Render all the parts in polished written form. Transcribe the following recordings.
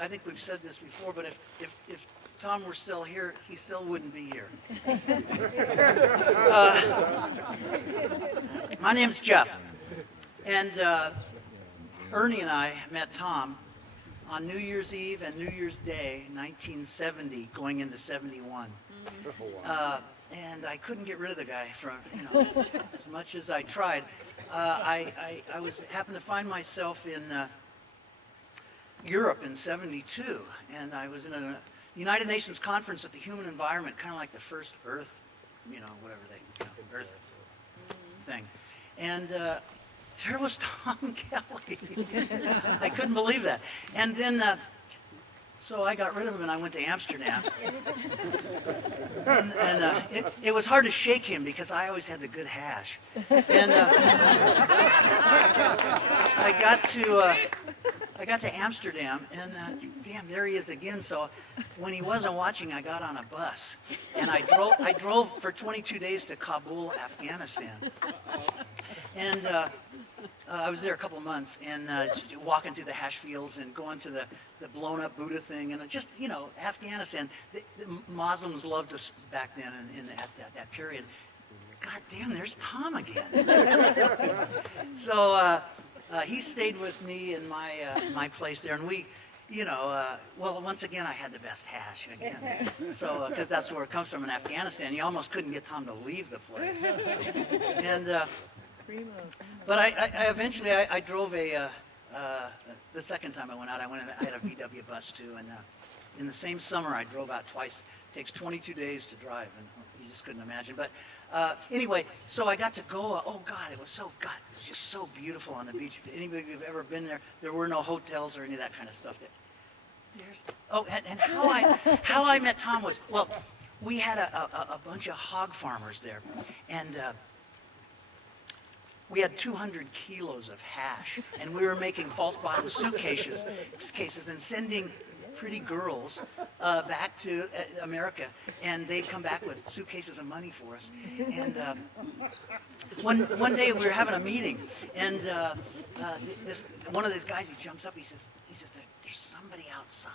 I think we've said this before, but if Tom were still here, he still wouldn't be here. My name's Jeff, and Ernie and I met Tom on New Year's Eve and New Year's Day, 1970, going into 71. And I couldn't get rid of the guy from, as much as I tried. I happened to find myself in Europe in 72, and I was in a United Nations conference at the human environment, kind of like the first Earth, Earth thing. And there was Tom Kelly. I couldn't believe that. And then, so I got rid of him and I went to Amsterdam. And it was hard to shake him because I always had the good hash. And I got to Amsterdam, and damn, there he is again. So when he wasn't watching, I got on a bus, and I drove for 22 days to Kabul, Afghanistan. And I was there a couple of months, and walking through the hash fields and going to the blown-up Buddha thing, and just, Afghanistan. The Muslims loved us back then at that period. God damn, there's Tom again. So he stayed with me in my place there, and we, well, once again, I had the best hash again. So, because that's where it comes from in Afghanistan. You almost couldn't get Tom to leave the place. And but I eventually drove the second time I went out, I had a VW bus too, and in the same summer I drove out twice. It takes 22 days to drive, and you just couldn't imagine. But anyway, so I got to Goa. Oh God, it was just so beautiful on the beach. If anybody who've ever been there, there were no hotels or any of that kind of stuff. And how I met Tom was, well, we had a bunch of hog farmers there, and we had 200 kilos of hash, and we were making false bottom suitcases and sending pretty girls back to America, and they'd come back with suitcases of money for us. And one day we were having a meeting, and one of these guys, he jumps up, he says, there's somebody outside.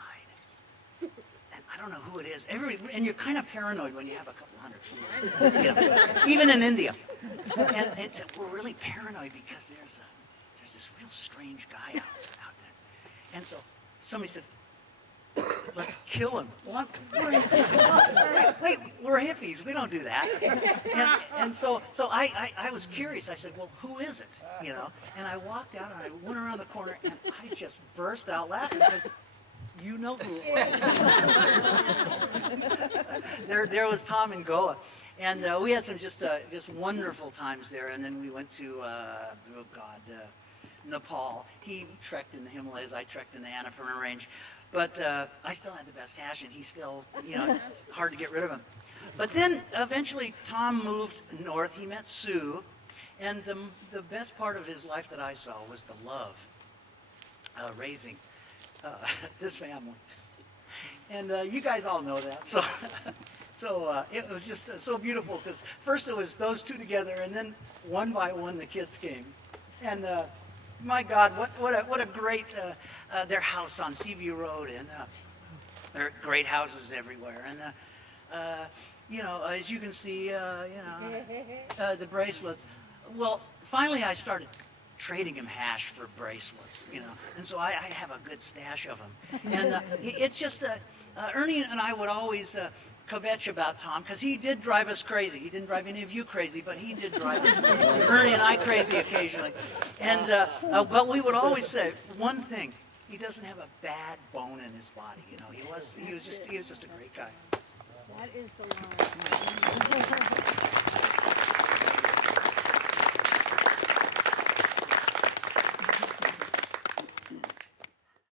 I don't know who it is. And you're kind of paranoid when you have a couple hundred kilos, even in India. And we're really paranoid because there's this real strange guy out there. And so somebody said, let's kill him. What? Wait, we're hippies. We don't do that. And so I was curious. I said, well, who is it? And I walked out and I went around the corner and I just burst out laughing because you know who it was. There was Tom in Goa, and we had some just wonderful times there. And then we went to Nepal. He trekked in the Himalayas. I trekked in the Annapurna Range, but I still had the best hash, and he still, it's hard to get rid of him. But then eventually Tom moved north. He met Sue, and the best part of his life that I saw was the love raising this family, and you guys all know that. So it was just so beautiful because first it was those two together, and then one by one the kids came, and my God, what a great their house on Seaview Road, and there are great houses everywhere, and as you can see, the bracelets. Well, finally I started trading him hash for bracelets, and so I have a good stash of them. And it's just, Ernie and I would always kvetch about Tom, because he did drive us crazy. He didn't drive any of you crazy, but he did drive Ernie and I crazy occasionally. And but we would always say one thing: he doesn't have a bad bone in his body. He was just a great guy. That is the line.